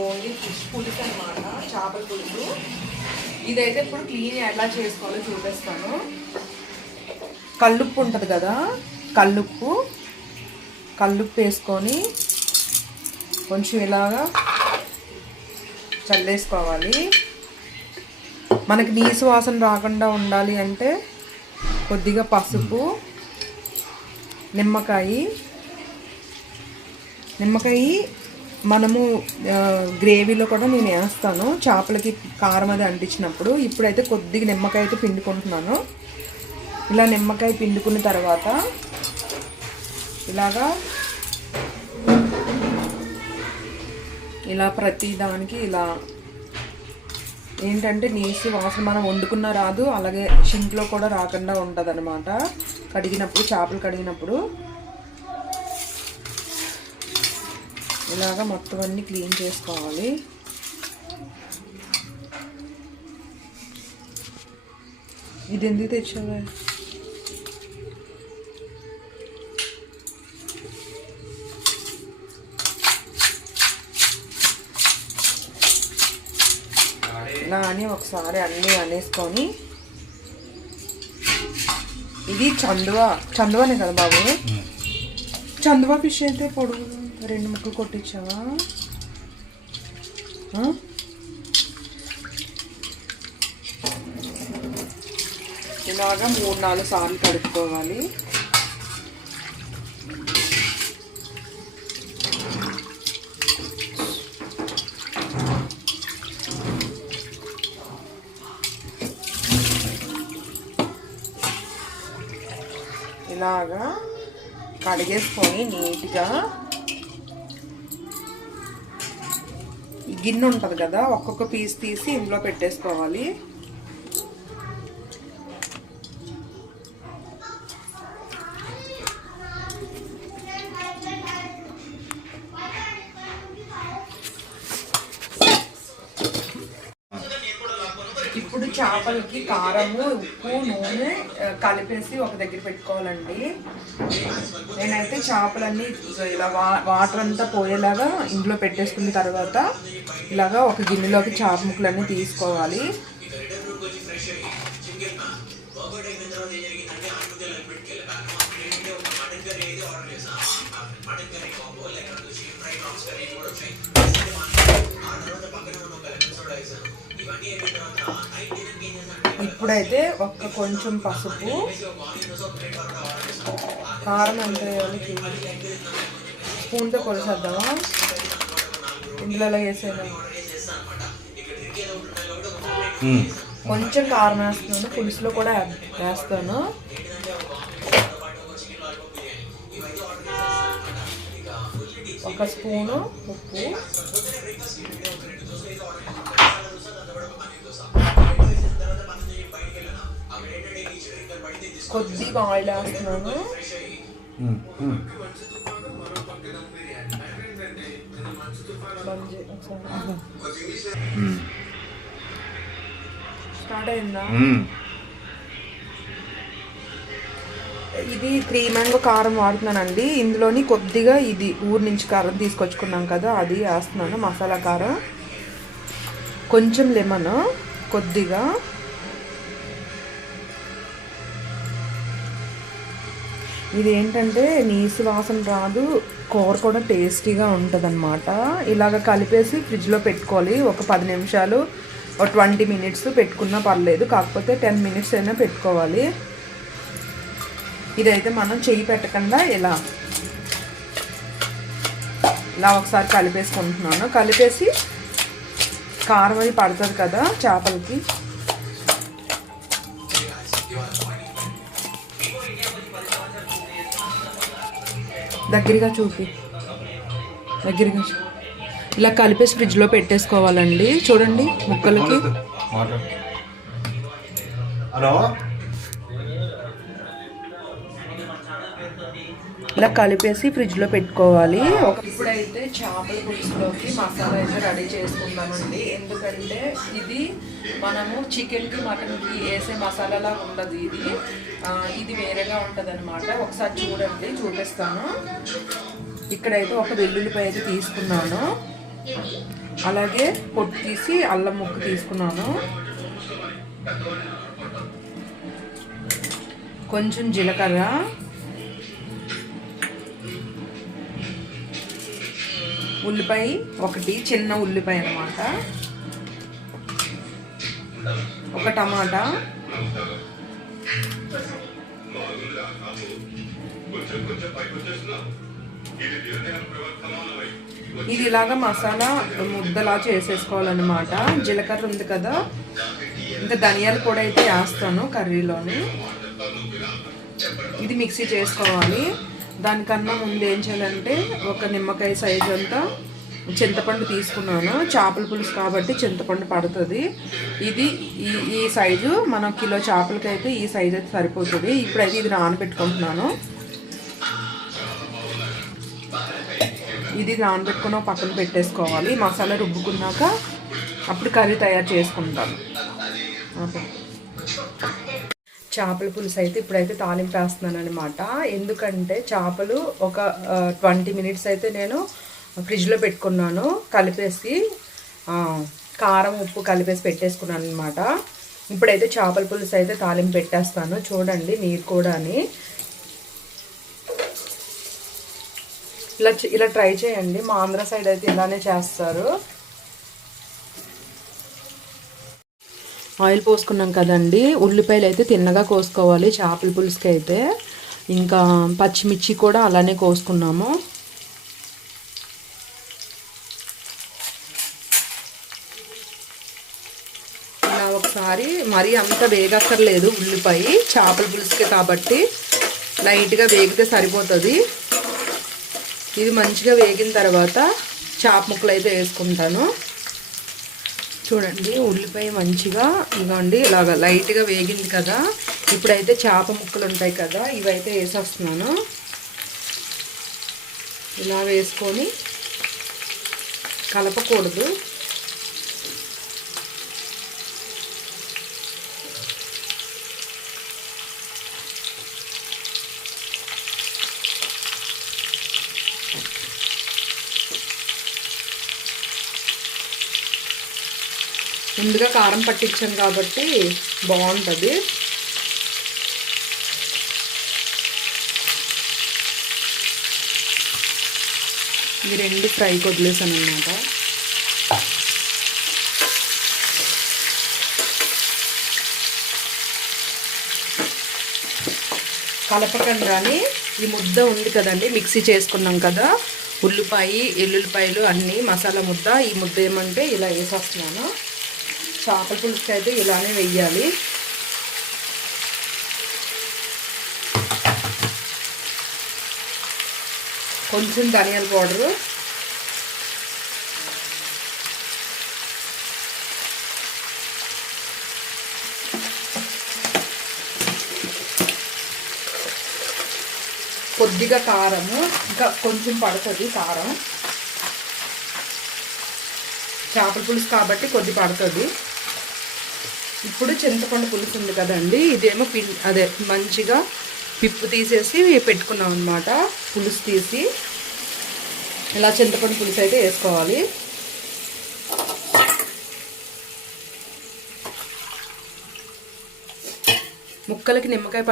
Only fish పులుసు అనమాట, చేపల పులుసు. ఇదైతే ఇప్పుడు క్లీన్ ఎలా చేసుకోవాలో చూపిస్తాను. కల్లుప్పు ఉంటుంది కదా, కల్లుప్పు వేసుకొని కొంచెం ఇలాగా చల్లేసుకోవాలి. మనకి నీసు వాసన రాకుండా ఉండాలి అంటే కొద్దిగా పసుపు, నిమ్మకాయ మనము గ్రేవీలో కూడా నేను వేస్తాను చేపలకి కారం అది అంటించినప్పుడు. ఇప్పుడైతే కొద్దిగా నిమ్మకాయ అయితే పిండుకుంటున్నాను. ఇలా నిమ్మకాయ పిండుకున్న తర్వాత ఇలా ప్రతి దానికి ఇలా ఏంటంటే నీసి వాసన మనం వండుకున్న రాదు, అలాగే షింక్లో కూడా రాకుండా ఉంటుంది అనమాట. కడిగినప్పుడు చేపలు కడిగినప్పుడు ఇలాగా మొత్తం అన్నీ క్లీన్ చేసుకోవాలి. ఇది ఎందుకు తెచ్చావే? ఇలా అని ఒకసారి అన్నీ అనేసుకొని, ఇది చందువానే కదా బాబు? చందువా ఫిష్ అయితే పొడుగు 2 ముక్కలు కొట్టించావా? ఇలాగా 3-4 సార్లు కడుక్కోవాలి. ఇలాగా కడిగేసుకొని నీట్గా ఈ గిన్నె ఉంటుంది కదా, ఒక్కొక్క పీస్ తీసి ఇందులో పెట్టేసుకోవాలి. ఇప్పుడు చేపలకి కారము, ఉప్పు, నూనె కలిపేసి ఒక దగ్గర పెట్టుకోవాలండి. నేనైతే చేపలన్నీ ఇలా వాటర్ అంతా పోయేలాగా ఇందులో పెట్టేసుకున్న తర్వాత ఇలాగా ఒక గిన్నెలోకి చేప ముక్కలన్నీ తీసుకోవాలి. ఇప్పుడైతే కొంచెం పసుపు, కారం ఎంత వేయాలి స్పూన్తో కొలిసేద్దామా? ఇందులో వేసేదా? కొంచెం కారం వేస్తున్నాను, పులుసులో కూడా వేస్తాను. ఒక స్పూను ఉప్పు, కొద్దిగా ఆయిల్ వేస్తున్నాను. స్టార్ట్ అయిందా? ఇది 3 మ్యాంగో కారం వాడుతున్నానండి. ఇందులోని కొద్దిగా ఇది ఊరు నుంచి కారం తీసుకొచ్చుకున్నాం కదా, అది వేస్తున్నాను. మసాలా కారం, కొంచెం లెమన్, కొద్దిగా ఇది ఏంటంటే నీసు వాసన రాదు, కూర కూడా టేస్టీగా ఉంటుంది అన్నమాట. ఇలాగ కలిపేసి ఫ్రిడ్జ్లో పెట్టుకోవాలి. ఒక 10 నిమిషాలు, ఒక 20 మినిట్స్ పెట్టుకున్నా పర్లేదు, కాకపోతే 10 మినిట్స్ అయినా పెట్టుకోవాలి. ఇదైతే మనం చెయ్యి పెట్టకుండా ఇలా ఒకసారి కలిపేసుకుంటున్నాను. కలిపేసి కారం అది పడుతుంది కదా చేపలకి, దగ్గరగా ఇలా కలిపేసి ఫ్రిడ్జ్లో పెట్టేసుకోవాలండి. చూడండి ముక్కలకి ఇలా కలిపేసి ఫ్రిడ్జ్లో పెట్టుకోవాలి. ఇప్పుడైతే చేపల పులుసులోకి మసాలా అయితే రెడీ చేసుకుందామండి. ఎందుకంటే ఇది మనము చికెన్కి మటన్కి వేసే మసాలాలా ఉండదు, ఇది వేరేగా ఉంటుంది అనమాట. ఒకసారి చూడండి, చూపిస్తాను. ఇక్కడైతే ఒక వెల్లుల్లిపాయ అయితే తీసుకున్నాను. అలాగే పొట్టు తీసి అల్లం ముక్క తీసుకున్నాను, కొంచెం జీలకర్ర, ఉల్లిపాయ ఒకటి, చిన్న ఉల్లిపాయ అన్నమాట, ఒక టమాటా, ఇది ఇలాగా మసాలా ముద్దలా చేసేసుకోవాలన్నమాట. జీలకర్ర ఉంది కదా, ఇంకా ధనియాల పొడి అయితే వేస్తాను కర్రీలోని. ఇది మిక్సీ చేసుకోవాలి. దానికన్నా ముందు ఏం చేయాలంటే ఒక నిమ్మకాయ సైజు అంతా చింతపండు తీసుకున్నాను. చేపల పులుసు కాబట్టి చింతపండు పడుతుంది. ఇది ఈ సైజు మనం కిలో చేపలకైతే ఈ సైజు అయితే సరిపోతుంది. ఇప్పుడైతే ఇది నానబెట్టుకుంటున్నాను. ఇది నానబెట్టుకుని పక్కన పెట్టేసుకోవాలి. మసాలా రుబ్బుకున్నాక అప్పుడు కర్రీ తయారు చేసుకుంటాను. చేపల పులుసు అయితే ఇప్పుడైతే తాలింపు వేస్తున్నాను అనమాట. ఎందుకంటే చేపలు ఒక 20 మినిట్స్ అయితే నేను ఫ్రిడ్జ్లో పెట్టుకున్నాను, కలిపేసి కారం ఉప్పు కలిపేసి పెట్టేసుకున్నాను అనమాట. ఇప్పుడైతే చేపల పులుసు అయితే తాలింపు పెట్టేస్తాను. చూడండి మీరు కూడా ఇలా ట్రై చేయండి. మా ఆంధ్ర సైడ్ అయితే ఇలానే చేస్తారు. ఆయిల్ పోసుకున్నాం కదండి, ఉల్లిపాయలు అయితే తిన్నగా కోసుకోవాలి చేపల పులుసుకి అయితే. ఇంకా పచ్చిమిర్చి కూడా అలానే కోసుకున్నాము. ఇలా ఒకసారి మరీ అంత వేగక్కర్లేదు ఉల్లిపాయ, చేపల పులుసుకి కాబట్టి లైట్గా వేగితే సరిపోతుంది. ఇది మంచిగా వేగిన తర్వాత చేప ముక్కలు అయితే వేసుకుంటాను. చూడండి ఉల్లిపాయ మంచిగా ఇవ్వండి ఇలాగ లైట్గా వేగింది కదా. ఇప్పుడైతే చేప ముక్కలు ఉంటాయి కదా, ఇవైతే వేసేస్తున్నాను. ఇలా వేసుకొని కలపకూడదు. ముందుగా కారం పట్టించాం కాబట్టి బాగుంటుంది. ఈ రెండు ఫ్రైకి వదిలేసాను అన్నమాట. కలపకండానే ఈ ముద్ద ఉంది కదండి, మిక్సీ చేసుకున్నాం కదా, ఉల్లిపాయ ఎల్లుల్లిపాయలు అన్నీ మసాలా ముద్ద. ఈ ముద్ద ఏమంటే ఇలా వేసేస్తున్నాను. చేపల పులుసుకి అయితే ఇలానే వెయ్యాలి. కొంచెం ధనియాల పౌడరు, కొద్దిగా కారము, ఇంకా కొంచెం పడుతుంది కారం. చేపల పులుసు కాబట్టి కొద్ది పడుతుంది. ఇప్పుడు చింతపండు పులుసు ఉంది కదండి, ఇదేమో అదే మంచిగా పిప్పు తీసేసి పెట్టుకున్నాం అనమాట. పులుసు తీసి ఇలా చింతపండు పులుసు అయితే వేసుకోవాలి. ముక్కలకి నిమ్మకాయ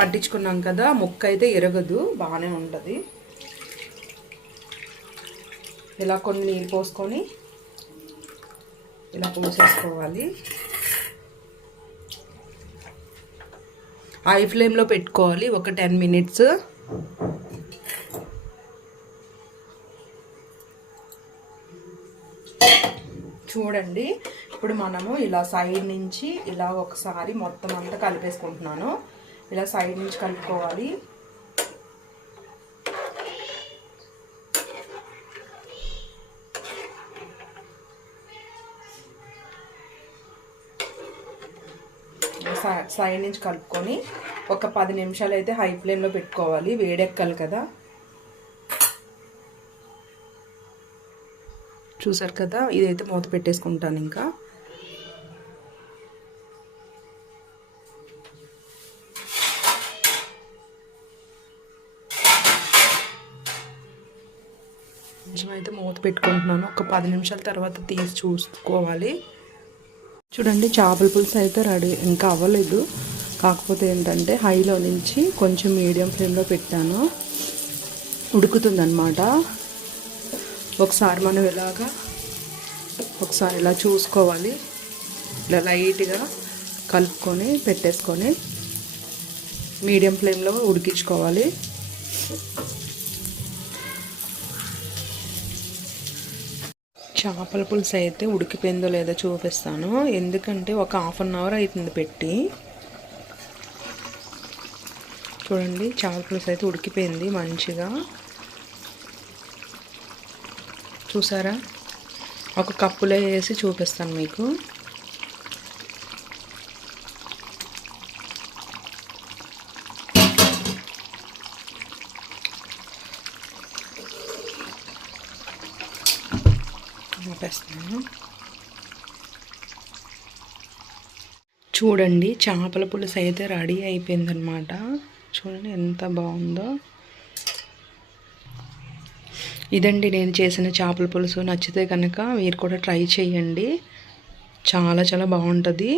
పట్టించుకున్నాం కదా, ముక్క అయితే ఎరగదు, బాగానే ఉంటుంది. ఇలా కొన్ని నీళ్ళు పోసుకొని ఇలా పోసేసుకోవాలి. హై ఫ్లేమ్లో పెట్టుకోవాలి ఒక 10 మినిట్స్. చూడండి ఇప్పుడు మనము ఇలా సైడ్ నుంచి ఇలా ఒకసారి మొత్తం అంతా కలిపేసుకుంటున్నాను. ఇలా సైడ్ నుంచి కలుపుకోవాలి. సైడ్ నుంచి కలుపుకొని ఒక 10 నిమిషాలు అయితే హై ఫ్లేమ్లో పెట్టుకోవాలి, వేడెక్కాలి కదా. చూసారు కదా, ఇదైతే మూత పెట్టేసుకుంటాను. ఇంకా కొంచెం అయితే మూత పెట్టుకుంటున్నాను. ఒక 10 నిమిషాల తర్వాత తీసి చూసుకోవాలి. చూడండి చేపల పులుసు అయితే రెడీ, ఇంకా అవ్వలేదు. కాకపోతే ఏంటంటే హైలో నుంచి కొంచెం మీడియం ఫ్లేమ్లో పెట్టాను, ఉడుకుతుందన్నమాట. ఒకసారి మనం ఒకసారి ఇలా చూసుకోవాలి. ఇలా లైట్గా కలుపుకొని పెట్టేసుకొని మీడియం ఫ్లేమ్లో ఉడికించుకోవాలి. చేపల పులుసు అయితే ఉడికిపోయిందో లేదో చూపిస్తాను. ఎందుకంటే ఒక ½ అన్ అవర్ అవుతుంది పెట్టి. చూడండి చేపల పులుసు అయితే ఉడికిపోయింది మంచిగా. చూసారా? ఒక కప్పులో వేసి చూపిస్తాను మీకు. చూడండి చేపల పులుసు అయితే రెడీ అయిపోయిందనమాట. చూడండి ఎంత బాగుందో. ఇదండి నేను చేసిన చేపల పులుసు. నచ్చితే కనుక మీరు కూడా ట్రై చేయండి, చాలా చాలా బాగుంటుంది.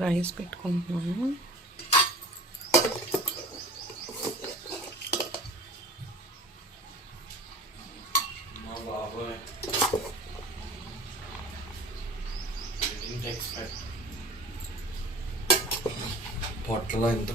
రైస్ పెట్టుకుంటున్నాను. పొట్టలో ఎంత